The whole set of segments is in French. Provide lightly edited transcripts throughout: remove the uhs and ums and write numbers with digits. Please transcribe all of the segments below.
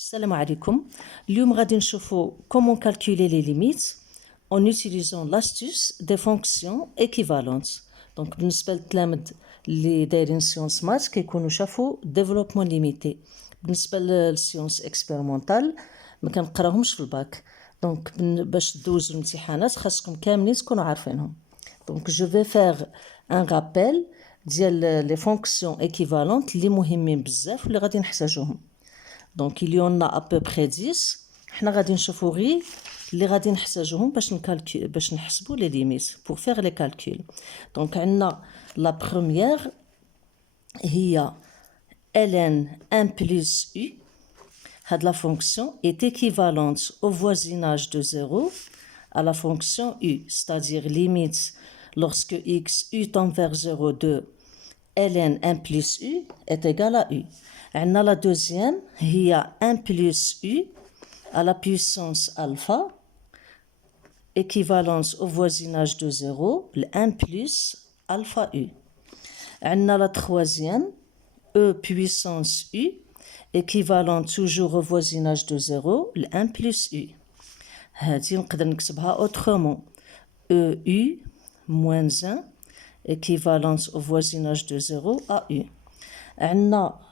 Salam alaikum. اليوم غادي نشوفوا comment calculer les limites en utilisant l'astuce des fonctions équivalentes. Donc بالنسبة للتلامذ اللي دايرين سيونس مات كيكونوا شافوا développement limité. بالنسبة للسيونس اكسبيرمونتال ما كنقراوهمش في الباك. دونك باش تدوزوا الامتحانات خاصكم كاملين تكونوا عارفينهم. دونك جو في فيغ ان رابيل ديال لي فونكسيون équivalentes اللي مهمين بزاف واللي غادي نحتاجوهم. Donc il y en a à peu près 10. حنا غادي نشوفوا غير اللي غادي نحتاجوهم باش نحسبوا les limites pour faire les calculs. Donc عندنا la première هي ln 1 plus u. Had la fonction est équivalente au voisinage de 0 à la fonction u, c'est-à-dire limite lorsque x u tend vers 0 de ln 1 plus u est égal à u. عندنا la deuxième هي 1 plus u à la puissance alpha équivalence au voisinage de 0 le 1 plus alpha u. عندنا la troisième e puissance u équivalent toujours au voisinage de 0 le 1 plus u. هذه نقدر نكتبها autrement eu moins 1 équivalence au voisinage de 0 à u. عندنا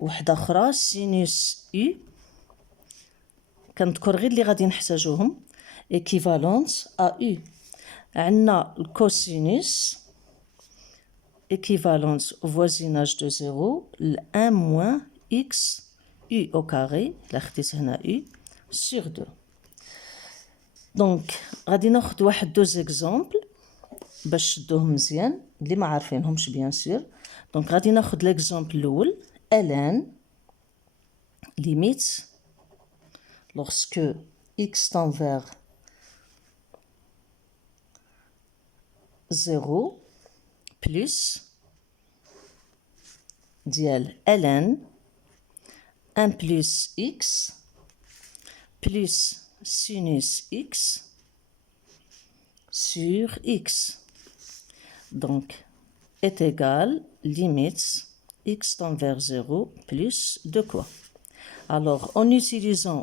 وحده اخرى سينوس u كنذكر غير اللي غادي نحتاجوهم équivalente à u. عندنا الكوسينوس équivalence au voisinage de 0 ل 1 moins x u au carré اللي خديت هنا u sur 2. دونك غادي ناخذ واحد دوز اكزامبل باش تشدوهم مزيان اللي ما عارفينهمش بيان سور. دونك غادي ناخذ ليكزامبل الاول ln limite lorsque x tend vers 0 plus ديال ln 1 plus x plus sinus x sur x. Donc est égal limite x tend vers 0 plus de quoi? Alors en utilisant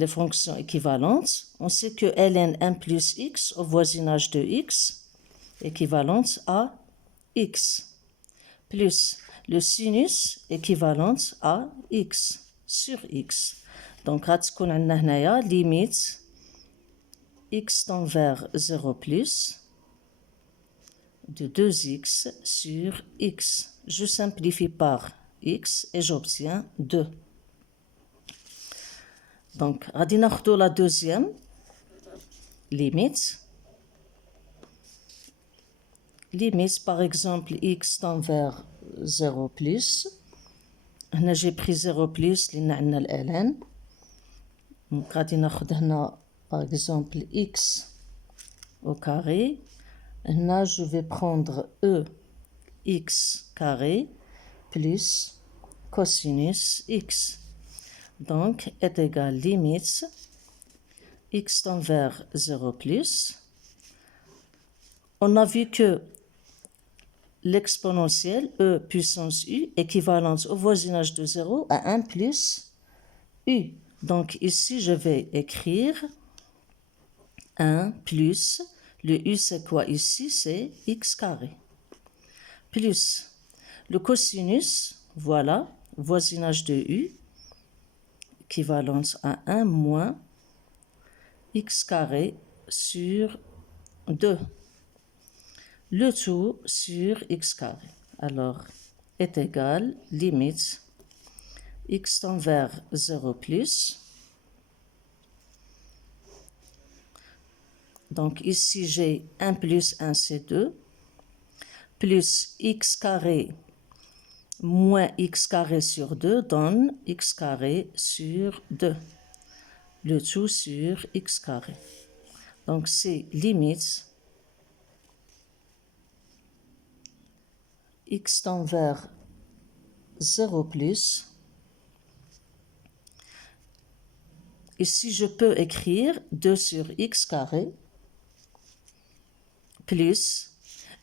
les fonctions équivalentes, on sait que ln 1 plus x au voisinage de x équivalente à x plus le sinus équivalente à x sur x. Donc غتكون عندنا هنايا limite x tend vers 0 plus de 2x sur x. Je simplifie par x et j'obtiens 2. Donc غادي ناخدو la deuxième limite. Limite par exemple x tend vers 0 plus. هنا j'ai pris 0 plus لأن عندنا ln. Donc غادي ناخد هنا par exemple x au carré. Là, je vais prendre e x carré plus cosinus x. Donc, est égal limite x tend vers 0 plus. On a vu que l'exponentielle e puissance u équivalente au voisinage de 0 à 1 plus u. Donc, ici, je vais écrire 1 plus... Le u c'est quoi ici? C'est x carré. Plus le cosinus, voilà, voisinage de u, équivalence à 1 moins x carré sur 2. Le tout sur x carré. Alors, est égal, limite, x tend vers 0 plus. Donc ici j'ai 1 plus 1 c'est 2 plus x carré moins x carré sur 2 donne x carré sur 2. Le tout sur x carré. Donc c'est limite x tend vers 0 plus. Ici je peux écrire 2 sur x carré plus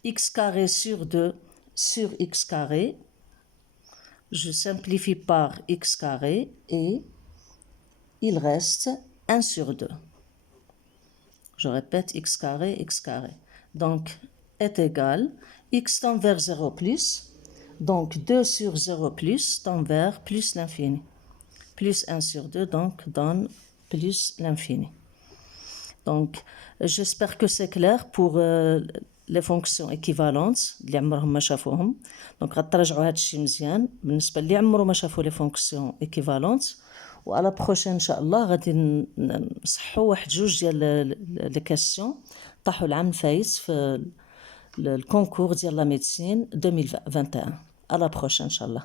x carré sur 2 sur x carré Je simplifie par x carré et il reste 1 sur 2. Je répète, x carré. Donc, est égal, x tend vers 0 plus, donc 2 sur 0 plus tend vers plus l'infini. Plus 1 sur 2, donc, donne plus l'infini. Donc, j'espère que c'est clair pour les fonctions équivalentes اللي عمرهم ما شافوهم. Donc, غتراجعوا هاد الشيء مزيان بالنسبة اللي عمرو ما شافوا les fonctions équivalentes. و على بروشين ان شاء الله غادي نصحوا واحد جوج ديال لي كيسيون طاحوا العام الفايت في الكونكور ديال لا ميديسين 2021. على بروشين ان شاء الله.